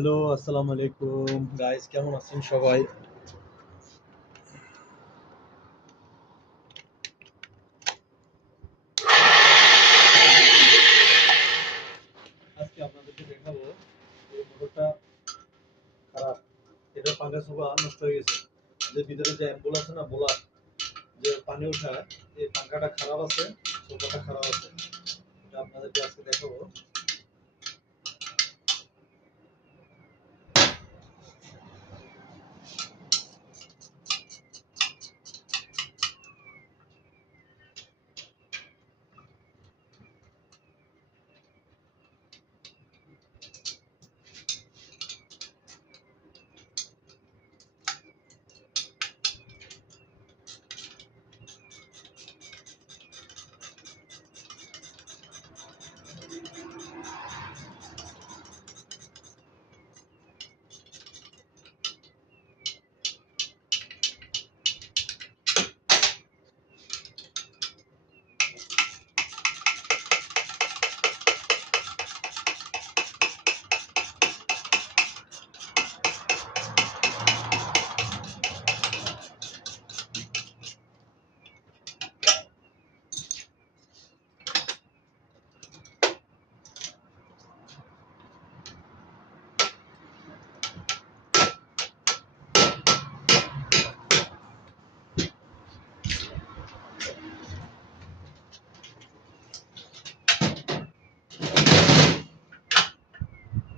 Hello, আসসালামু আলাইকুম guys, কেমন আছেন সবাই? আজকে আপনাদেরকে দেখাবো এই মোটরটা খারাপ। এটা পাঙ্খা সোফা নষ্ট হয়ে গেছে। যে ভিতরে যে অ্যাম্পুল আছে না, বোলা যে পানি উঠায়, এই পাঙ্খাটা খারাপ আছে, সোফাটা খারাপ আছে। এটা আপনাদেরকে আজকে দেখাবো।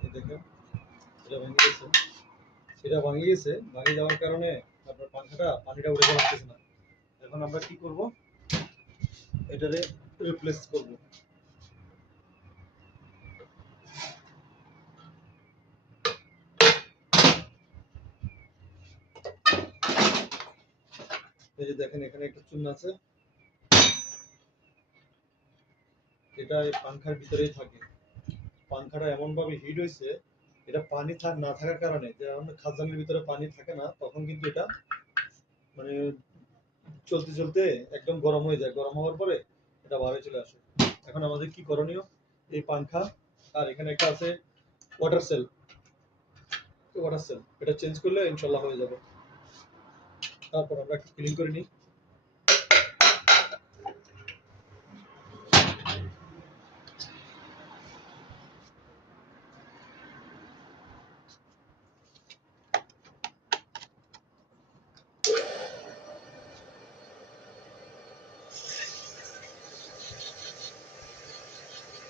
এই দেখেন, এটা ভেঙে গেছে। এটা ভাঙে গেছে, ভাঙে যাওয়ার কারণে আপনার পাঙ্খাটা পানিটা উড়ে যাচ্ছে না। এখন আমরা কি করব? এটারে রিপ্লেস করব। এই যে দেখেন, এখানে একটা চূর্ণ আছে, এটা এই পাংখার ভিতরেই থাকে। পাংখাটা এমন ভাবে হিট হয়েছে, এটা পানি না থাকার কারণে, যখন খাজানির ভিতরে পানি থাকে না, তখন কিন্তু এটা মানে চলতে চলতে একদম গরম হয়ে যায়। গরম হওয়ার পরে এটা বাইরে চলে আসে। এখন আমাদের কি করণীয়? এই পাংখা আর এখানে একটা আছে ওয়াটার সেল, এটা চেঞ্জ করলে ইনশাল্লাহ হয়ে যাবে। তারপর আমরা একটু ক্লিন করে নিই।